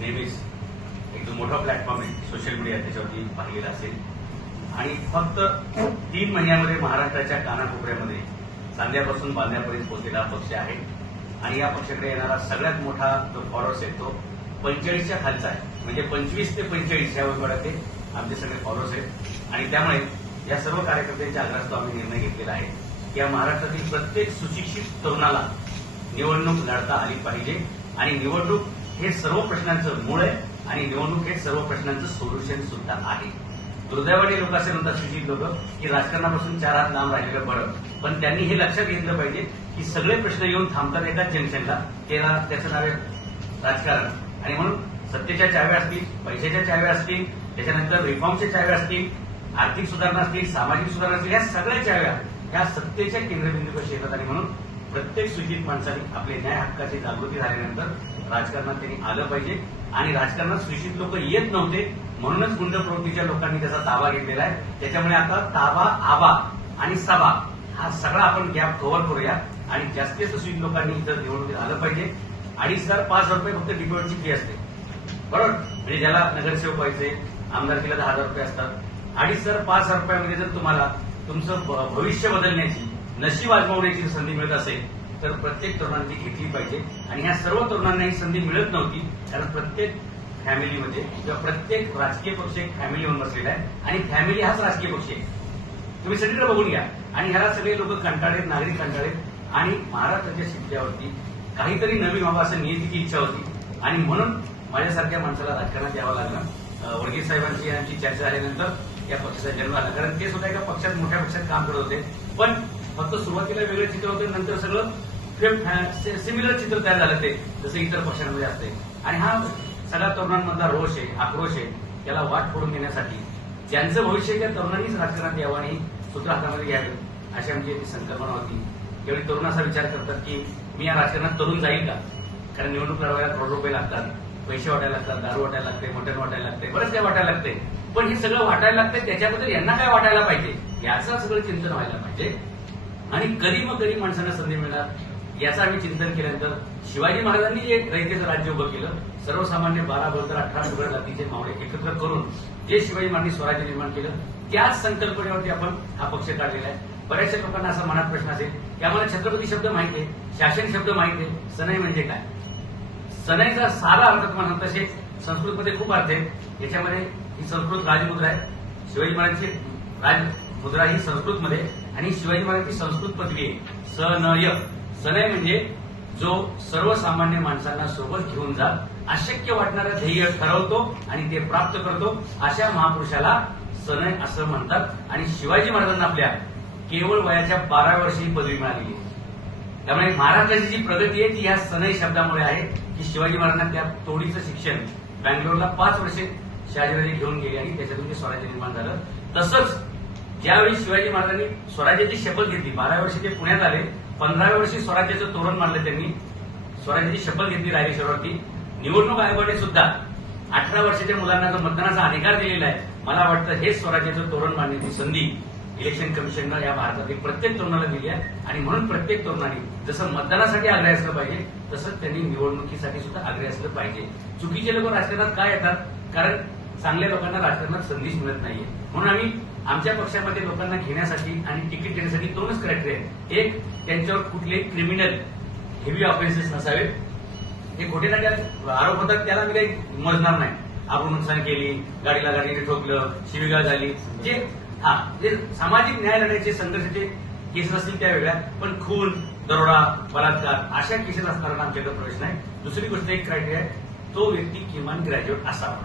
नेहमीच एक जो मोठा प्लॅटफॉर्म आहे सोशल मीडिया त्याच्यावरती पाहिलेला असेल. आणि फक्त तीन महिन्यामध्ये महाराष्ट्राच्या कानाकोपऱ्यामध्ये सांध्यापासून बांध्यापर्यंत पोहोचलेला पक्ष आहे. आणि या पक्षाकडे येणारा सगळ्यात मोठा जो फॉलोअर्स आहे तो पंचेचाळीसच्या खालचा आहे. म्हणजे पंचवीस ते पंचेचाळीस या वयोगटाचे आमचे सगळे फॉलोअर्स आहेत. आणि त्यामुळे या सर्व कार्यकर्त्यांच्या आग्रहास्तव आम्ही निर्णय घेतलेला आहे की या महाराष्ट्रातील प्रत्येक सुशिक्षित तरुणाला निवडणूक लढता आली पाहिजे. आणि निवडणूक हे सर्व प्रश्नांचं मूळ आहे आणि निवडणूक हे सर्व प्रश्नांचं सोल्युशन सुद्धा आहे. दुर्दैवाने लोक असे म्हणतात सुजित लोक की राजकारणापासून चार हात लांब राहिलेलं बरं पण त्यांनी हे लक्षात घेतलं पाहिजे की सगळे प्रश्न येऊन थांबतात एकाच जंक्शनला. त्याला त्याचं नाव आहे राजकारण. आणि म्हणून सत्तेच्या चाव्या असतील पैशाच्या चाव्या असतील त्याच्यानंतर रिफॉर्मच्या चाव्या असतील आर्थिक सुधारणा असतील सामाजिक सुधारणा असतील या सगळ्या चाव्या या सत्तेच्या केंद्रबिंदूपाशी येतात आणि म्हणून प्रत्येक सुचित माणसाने आपले न्याय हक्काची जागृती झाल्यानंतर राजकारणात त्यांनी आलं पाहिजे. आणि राजकारणात सुशिक्षित लोक येत नव्हते. म्हणूनच गुंड प्रवृत्तीच्या लोकांनी त्याचा ताबा घेतलेला आहे. त्याच्यामुळे आता ताबा आबा आणि सभा हा सगळा आपण गॅप कव्हर करूया. आणि जास्तीत जास्त सुशिक्षित लोकांनी इतर निवडणुकीत आलं पाहिजे. अडीच हजार पाच हजार रुपये फक्त डिपॉझिटची फी असते. बरोबर? म्हणजे ज्याला नगरसेवक व्हायचे आमदारकीला दहा हजार रुपये असतात. अडीच हजार पाच हजार रुपयामध्ये जर तुम्हाला तुमचं भविष्य बदलण्याची नशीब आजमावण्याची संधी मिळत असेल तर प्रत्येक तरुणांनी घेतली पाहिजे. आणि ह्या सर्व तरुणांना ही संधी मिळत नव्हती कारण प्रत्येक फॅमिलीमध्ये किंवा प्रत्येक राजकीय पक्ष एक फॅमिली म्हणून बसलेला आहे. आणि फॅमिली हाच राजकीय पक्ष आहे. तुम्ही सगळीकडे बघून घ्या. आणि ह्याला सगळे लोक कंटाळेत नागरिक कंटाळेत आणि महाराष्ट्राच्या शिक्षावरती काहीतरी नवीन व्हावं असं नियतीची इच्छा होती. आणि म्हणून माझ्यासारख्या माणसाला राजकारणात यावं लागलं. अं, वर्गीय साहेबांची यांची चर्चा झाल्यानंतर या पक्षाचा जन्म झाला. कारण ते सुद्धा एका पक्षात मोठ्या पक्षात काम करत होते. पण फक्त सुरुवातीला वेगळं चित्र होतं नंतर सगळं सिमिलर चित्र तयार झालं ते जसं इतर पक्षांमध्ये असते. आणि हा सगळ्या तरुणांमधला रोष आहे आक्रोश आहे त्याला वाट फोडून देण्यासाठी ज्यांचं भविष्य त्या तरुणांनीच राजकारणात यावं आणि सूत्र हातामध्ये घ्यावे अशी आमची ती संकल्पना होती. त्यावेळी तरुण असा विचार करतात की मी या राजकारणात तरुण जाईल का? कारण निवडणूक लढवायला करोड रुपये लागतात पैसे वाटायला लागतात दारू वाटायला लागते मटण वाटायला लागते बरंच काय वाटायला लागते. पण हे सगळं वाटायला लागते त्याच्याबद्दल यांना काय वाटायला पाहिजे? याचं सगळं चिंतन व्हायला पाहिजे. आणि गरीब गरीब माणसांना संधी मिळणार याचं आम्ही चिंतन केल्यानंतर शिवाजी महाराजांनी जे रयतेचं राज्य उभं केलं सर्वसामान्य बारा बरोबर अठरा सुगड जातीचे मावळे एकत्र करून जे शिवाजी महाराजांनी स्वराज्य निर्माण केलं त्याच संकल्पनेवरती आपण हा पक्ष काढलेला आहे. बऱ्याचशा लोकांना असा मनात प्रश्न असेल की आम्हाला छत्रपती शब्द माहीत आहे शासन शब्द माहिती आहे सनई म्हणजे काय? सनईचा सारा अर्थ तुम्हाला तसेच संस्कृतमध्ये खूप अर्थ आहेत. याच्यामध्ये ही संस्कृत राजमुद्रा आहे. शिवाजी महाराजांची राजमुद्रा ही संस्कृतमध्ये आणि शिवाजी महाराजांची संस्कृत पदवी आहे. सनय सनय म्हणजे जो सर्वसामान्य माणसांना सोबत घेऊन जात अशक्य वाटणारं ध्येय ठरवतो आणि ते प्राप्त करतो अशा महापुरुषाला सनय असं म्हणतात. आणि शिवाजी महाराजांना आपल्या केवळ वयाच्या बारा वर्षी पदवी मिळालेली आहे. त्यामुळे महाराष्ट्राची जी प्रगती आहे ती या सनई शब्दामुळे आहे की शिवाजी महाराजांना त्या तोडीचं शिक्षण बँगलोरला पाच वर्षे शहाजीराजे घेऊन गेले आणि त्याच्यातून ते स्वराज्य निर्माण झालं. तसंच ज्यावेळी शिवाजी महाराजांनी स्वराज्याची शपथ घेतली बारा वर्षी ते पुण्यात आले पंधराव्या वर्षी स्वराज्याचं तोरण मांडलं त्यांनी स्वराज्याची शपथ घेतली रायरेश्वरवरती निवडणूक आयोगाने सुद्धा अठरा वर्षाच्या मुलांना जो मतदानाचा अधिकार दिलेला आहे मला वाटतं हे स्वराज्याचं तोरण मांडण्याची संधी इलेक्शन कमिशननं या भारतातील प्रत्येक तरुणाला दिली आहे. आणि म्हणून प्रत्येक तरुणाने जसं मतदानासाठी आग्रह असलं पाहिजे तसंच त्यांनी निवडणुकीसाठी सुद्धा आग्रह असलं पाहिजे. चुकीचे लोक राजकारणात काय येतात? कारण चांगल्या लोकांना राजकारणात संधीच मिळत नाहीये. म्हणून आम्ही आमच्या पक्षामध्ये लोकांना घेण्यासाठी आणि तिकीट देण्यासाठी दोनच क्रायटेरिया आहेत. एक त्यांच्यावर कुठलेही क्रिमिनल हेवी ऑफेन्सेस नसावेत हे खोटे नाट्या आरोप होतात त्याला मी काही मजणार नाही. आपण नुकसान केली गाडीला गाडीने ठोकलं शिविगाळ झाली. जे हा जे सामाजिक न्याय लढ्याचे संघर्षाचे केसेस असतील त्या वेगळ्या पण खून दरोडा बलात्कार अशा केसेस असणारा आमच्याकडे प्रश्न आहे. दुसरी गोष्ट एक क्रायटेरिया आहे तो व्यक्ती किमान ग्रॅज्युएट असावा.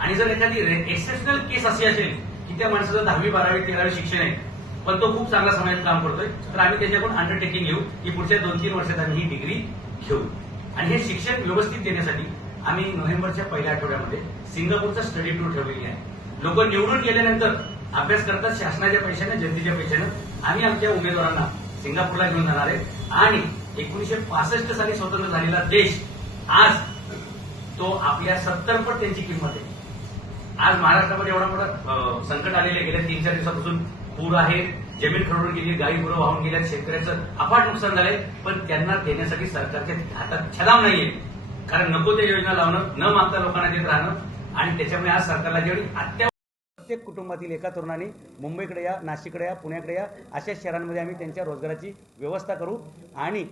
आणि जर एखादी एक्सेप्शनल केस अशी असेल की त्या माणसाचं दहावी बारावी तेरावी शिक्षण आहे पण तो खूप चांगला समाजात काम करतोय तर आम्ही त्याच्याकडून अंडरटेकिंग घेऊ की पुढच्या दोन तीन वर्षात आम्ही ही डिग्री घेऊ. आणि हे शिक्षण व्यवस्थित देण्यासाठी आम्ही नोव्हेंबरच्या पहिल्या आठवड्यामध्ये सिंगापूरचा स्टडी टूर ठेवलेली आहे. लोक निवडून गेल्यानंतर अभ्यास करतात शासनाच्या पैशाने जनतेच्या पैशाने. आम्ही आमच्या उमेदवारांना सिंगापूरला घेऊन जाणार आहे. आणि एकोणीशे पासष्ट साली स्वतंत्र झालेला देश आज तो आपल्या सत्तर पट त्यांची किंमत आहे. आज महाराष्ट्रामध्ये एवढा मोठा संकट आलेले गेल्या तीन चार दिवसापासून पूर आहे. जमीन खरडून गेली गाई गुरं वाहून गेल्यात. शेतकऱ्याचं अफाट नुकसान झालंय. पण त्यांना देण्यासाठी सरकारच्या हातात छलाव नाहीये. कारण नको त्या योजना लावणं न मागता लोकांना देत राहणं. आणि त्याच्यामुळे आज सरकारला जेवढी अत्या प्रत्येक कुटुंबातील एका तरुणाने मुंबईकडे या नाशिककडे या पुण्याकडे या अशा शहरांमध्ये आम्ही त्यांच्या रोजगाराची व्यवस्था करू. आणि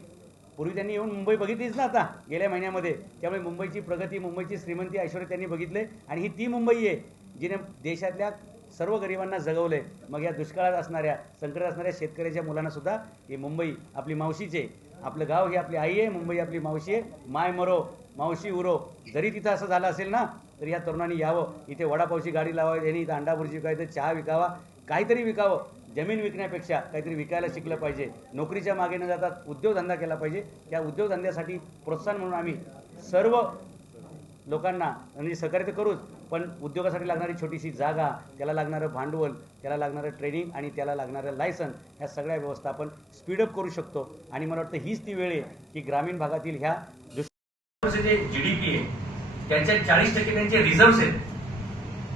पूर्वी त्यांनी येऊन मुंबई बघितलीच ना आता गेल्या महिन्यामध्ये. त्यामुळे मुंबईची प्रगती मुंबईची श्रीमंती ऐश्वर्य त्यांनी बघितले. आणि ही ती मुंबई आहे जिने देशातल्या सर्व गरिबांना जगवले मग या दुष्काळात असणाऱ्या संकटात असणाऱ्या शेतकऱ्याच्या मुलांना सुद्धा ही मुंबई आपली मावशीचे आपलं गाव ही आपली आई आहे मुंबई आपली मावशी आहे. माय मरो मावशी उरो. जरी तिथं असं झालं असेल ना तर या तरुणांनी यावं. इथे वडापावची गाडी लावावी त्यांनी इथं अंडाभुर्जी विकायचं चहा विकावा. काहीतरी विकावं. जमीन विकण्यापेक्षा काहीतरी विकायला शिकलं पाहिजे. नोकरीच्या मागे न जाता उद्योगधंदा केला पाहिजे. त्या उद्योगधंद्यासाठी प्रोत्साहन म्हणून आम्ही सर्व लोकांना म्हणजे सहकार्य तर करूच पण उद्योगासाठी लागणारी छोटीशी जागा त्याला लागणारं भांडवल त्याला लागणारं ट्रेनिंग आणि त्याला लागणारं लायसन ह्या सगळ्या व्यवस्था आपण स्पीडअप करू शकतो. आणि मला वाटतं हीच ती वेळ आहे की ग्रामीण भागातील ह्या दुसऱ्या जी डी पी आहे त्यांच्या चाळीस टक्के त्यांचे रिझर्व्ह आहेत.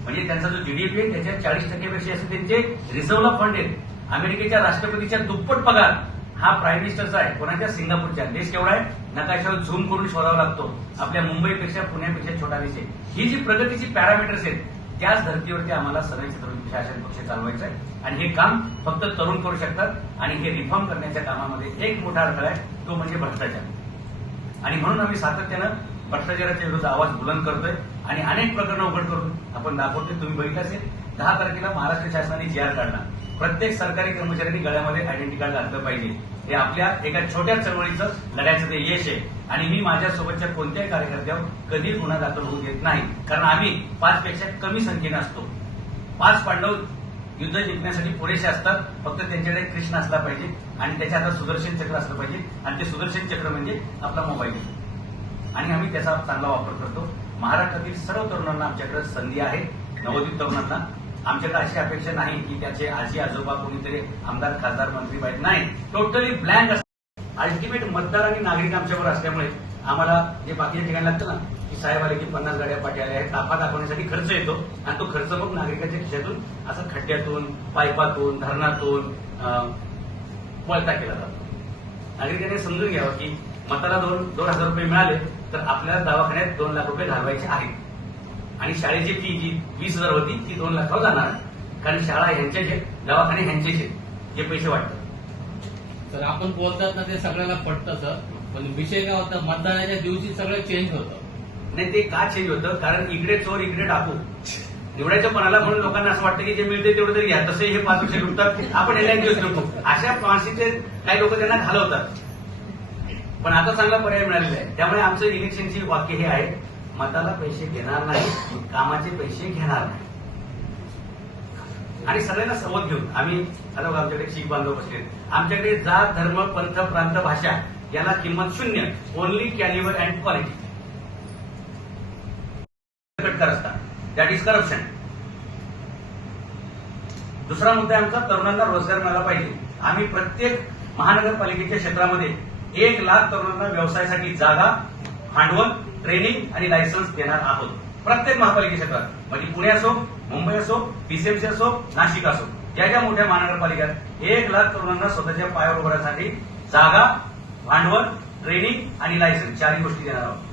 म्हणजे त्यांचा जो जीडीपी आहे त्याच्या चाळीस टक्केपेक्षा असे त्यांचे रिझर्व्हला फंड आहेत. अमेरिकेच्या राष्ट्रपतीच्या दुप्पट पगार हा प्राईम मिनिस्टरचा आहे कोणाच्या? सिंगापूरच्या. देश केवढा आहे? नकाशावर झूम करून शोधावा लागतो. आपल्या मुंबईपेक्षा पुण्यापेक्षा छोटा देश आहे. ही जी प्रगतीची पॅरामीटर्स आहेत त्याच धर्तीवरती आम्हाला सदैव शासन पक्ष चालवायचं आहे. आणि हे काम फक्त तरुण करू शकतात आणि हे रिफॉर्म करण्याच्या कामामध्ये एक मोठा अडथळा आहे तो म्हणजे भ्रष्टाचार. आणि म्हणून आम्ही सातत्यानं भ्रष्टाचाराच्या विरुद्ध आवाज बुलंद करतोय आणि अनेक प्रकरणं उघड करून आपण दाखवतोय तुम्ही बघितलं असेल दहा तारखेला महाराष्ट्र शासनाने जी आर काढला. प्रत्येक सरकारी कर्मचाऱ्यांनी गळ्यामध्ये आयडेंटिटी कार्ड घातलं पाहिजे. हे आपल्या एका छोट्या चळवळीचं लढ्याचं ते यश आहे. आणि मी माझ्यासोबतच्या कोणत्याही कार्यकर्त्यावर कधी गुन्हा दाखल होऊ देत नाही. कारण आम्ही पाच पेक्षा कमी संख्येने असतो. पाच पांडव युद्ध जिंकण्यासाठी पुरेसे असतात. फक्त त्यांच्याकडे कृष्ण असला पाहिजे. आणि त्याच्या हातात सुदर्शन चक्र असलं पाहिजे. आणि ते सुदर्शन चक्र म्हणजे आपला मोबाईल आणि आम्ही त्याचा चांगला वापर करतो. महाराष्ट्रातील सर्व तरुणांना आमच्याकडे संधी आहे. नवोदित तरुणांना. आमच्याकडे अशी अपेक्षा नाही की त्याचे आजी आजोबा कोणीतरी आमदार खासदार मंत्री पाहिजे नाही. टोटली ब्लँक असतात. अल्टिमेट मतदार आणि नागरिक आमच्यावर असल्यामुळे आम्हाला जे बाकीच्या ठिकाणी लागतं ना की साहेब आले की पन्नास गाड्या पाठी आल्या ताफा दाखवण्यासाठी खर्च येतो. आणि तो खर्च मग नागरिकांच्या खिशातून असं खड्ड्यातून पाईपातून धरणातून अं, वळता केला जातो. नागरिकांनी समजून घ्यावं की मताला दोन दोन हजार रुपये मिळाले तर आपल्याला दवाखान्यात दोन लाख रुपये घालवायचे आहेत. आणि शाळेची फी जी वीस हजार होती ती दोन लाखावर जाणार आहे. कारण शाळा ह्यांच्याच दवाखाने ह्यांचेच आहेत हे पैसे वाटतात. तर आपण बोलतात ना ते सगळ्याला पटतं सर. पण विषय काय होता मतदानाच्या दिवशी सगळं चेंज होतं. नाही ते का चेंज होतं? कारण इकडे चोर इकडे टाकू निवडायच्या पणाला म्हणून लोकांना असं वाटतं की जे मिळते तेवढं तरी घ्या. तसे हे पाच वर्ष लुटतात. आपण याला एक दिवस अशा मानसिकते काही लोक त्यांना घालवतात. पण आता चांगला पर्याय मिळालेला आहे. त्यामुळे आमचं इलेक्शनची वाक्य हे आहे मताला पैसे घेणार नाही कामाचे पैसे घेणार नाही. आणि सगळ्यांना संवाद घेऊन आम्ही आता आमच्याकडे शीख बांधव बसले आमच्याकडे जात धर्म पंथ प्रांत भाषा याला किंमत शून्य ओनली कॅलिबर अँड क्वालिटी असतात. दॅट इज करप्शन दुसरा मुद्दा आमचा तरुणांना रोजगार मिळाला पाहिजे. आम्ही प्रत्येक महानगरपालिकेच्या क्षेत्रामध्ये एक लाख तरुणांना व्यवसायासाठी जागा भांडवल ट्रेनिंग आणि लायसन्स देणार आहोत. प्रत्येक महापालिका क्षेत्रात म्हणजे पुणे असो मुंबई असो पीसीएमसी असो नाशिक असो. ज्या ज्या मोठ्या महानगरपालिकात एक लाख तरुणांना स्वतःच्या पायावर उभारण्यासाठी जागा भांडवल ट्रेनिंग आणि लायसन्स चारही गोष्टी देणार आहोत.